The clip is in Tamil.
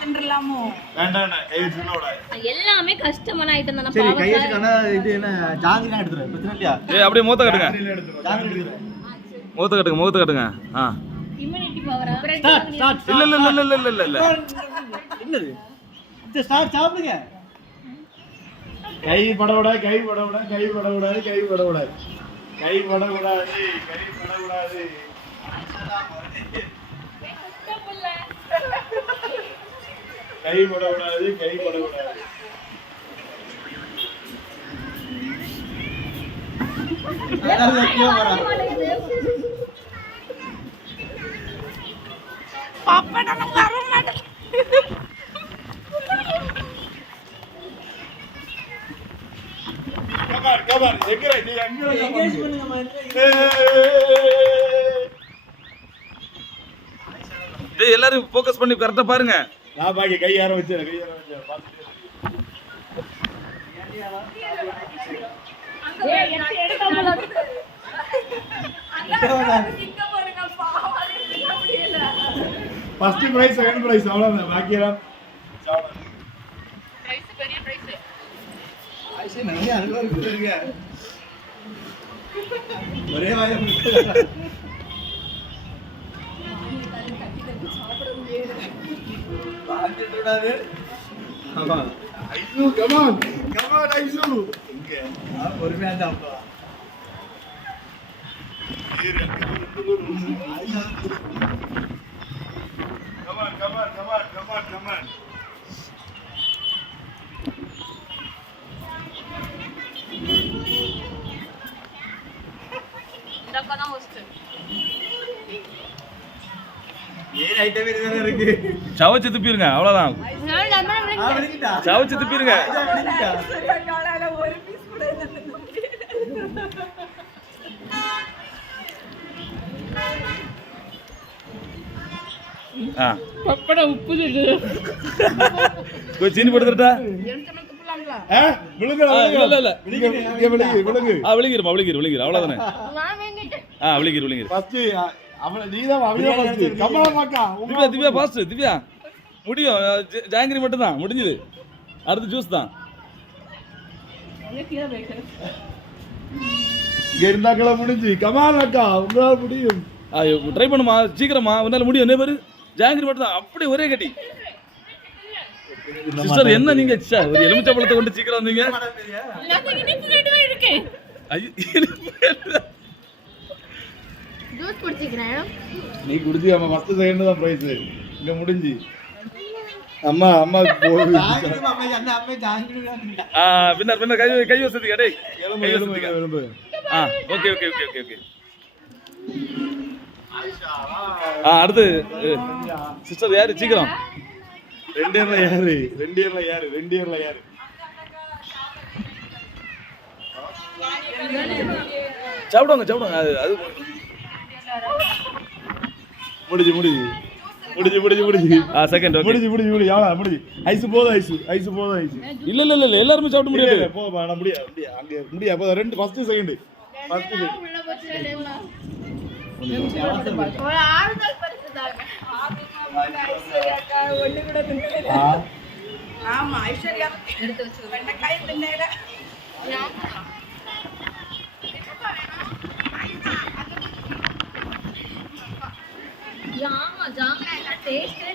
தின்றலாமோ வேண்டாம் கை வச்சு விடாது எல்லாமே கஷ்டமான ஐட்டம் தானே சரி பாவக்காய். கையெழுத்துக்கான இது என்ன ஜாங்கிரி எடுத்துறேன் பிரச்சனை இல்லையா? ஏய் அப்படியே மூத்த கட்டுங்க. ஜாங்கிரி எடுத்துறேன் மூத்த கட்டுங்க மூத்த கட்டுங்க. ஆ. இம்யூனிட்டி பவரா ஸ்டார்ட் ஸ்டார்ட் இல்ல இல்ல இல்ல இல்ல இல்ல இல்ல இல்ல. என்னது? இந்த ஸ்டார்ட் சாப்பிடுங்க. கை படக்கூடாது கை படக்கூடாது கை படக்கூடாது கை படக்கூடாது கை படக்கூடாது கை படக்கூடாது கைப்படக்கூடாது கைப்படக்கூடாது. அப்ப நமக்கு வர டேய் எல்லாரும் ஃபோக்கஸ் பண்ணி கரெக்டா பாருங்க. நான் பாக்கி கை ஆரம்பிச்சு கை ஆரம்பிச்சு ஃபர்ஸ்ட் பிரைஸ் செகண்ட் பிரைஸ் அவ்வளவுதான். பாக்கி எல்லாம் பிரைஸ் பெரிய பிரைஸ் ஐஷே நிறைய அனுபவம் இருக்கு ஒரே வாயம் பண்ணிருக்காரு ஐசு கமான் கமான் ஐசு பொறுமையா தான்ப்பா come on come on come on come on come on Dá pra dar música. சவச்சு துப்பிருங்க அவ்வளவுதான். சவச்சு துப்பிருங்க. பப்பட உப்பு சொல்லு. சீனி படுத்துட்டா விழுங்கிரு விழுங்கிரு விழுங்கிரு அவ்வளவுதானே? விழுங்கிரு விழுங்கிரு அவள திவ்யா திவ்யா பாஸ்ட் திவ்யா. முடியும். ஜாங்கிரி மட்டும் தான் முடிஞ்சது. அடுத்து ஜூஸ் தான். இங்க இருந்தாக்கள முடிஞ்சு. கமான் அக்கா உங்களால முடியும். ட்ரை பண்ணுமா? சீக்கிரமா. உன்னால முடியும். என்ன பேரு? ஜாங்கிரி மட்டும் தான் அப்படியே ஒரே கட்டி. சிஸ்டர் என்ன நீங்க ஒரு எலுமிச்சை பழத்தை கொண்டு சீக்கிரம் வந்தீங்க? ஐயோ. ஜூஸ் குடிச்சிக்கிறேன். நீ குடிச்சு அம்மா ஃபர்ஸ்ட் செகண்ட் தான் பிரைஸ் இங்க முடிஞ்சு. அம்மா அம்மா போகுது. ஆ, பின்னர் பின்னர் கை கை வசதிங்க டேய். எலும்பு கை எலும்பு எலும்பு ஆ okay okay okay okay okay ஆ அடுத்து சிஸ்டர் யாரு? சீக்கிரம். ரெண்டு இயர்ல யாரு? ரெண்டு இயர்ல யாரு? ரெண்டு இயர்ல யாரு? சாப்பிடுவாங்க சாப்பிடுவாங்க. அது அது முடிஞ்சு முடிஞ்சு. முடிஞ்சு முடிஞ்சு முடிஞ்சு. ஆ செகண்ட் ஓகே முடிஞ்சு முடிஞ்சு முடிஞ்சு. அவ்வளோ முடிஞ்சு. ஐஸ் போதும் ஐஸ் ஐஸ் போதும் ஐஸ் இல்ல இல்ல இல்ல எல்லாருமே சாப்பிட முடியாது. போதும் நான் முடியாது முடியாது அங்கே முடியாது போதும். ரெண்டு ஃபர்ஸ்ட் செகண்ட் ஃபர்ஸ்ட் ஒரு ஆறுதல் பரிசு தாங்க ஐஸ்வர்யாக்கா ஒண்ணு கூட தின்னல. ஆமா ஐஸ்வர்யா. எடுத்து வச்சு வெண்டைக்காய் தின்னல டேஸ்ட்டே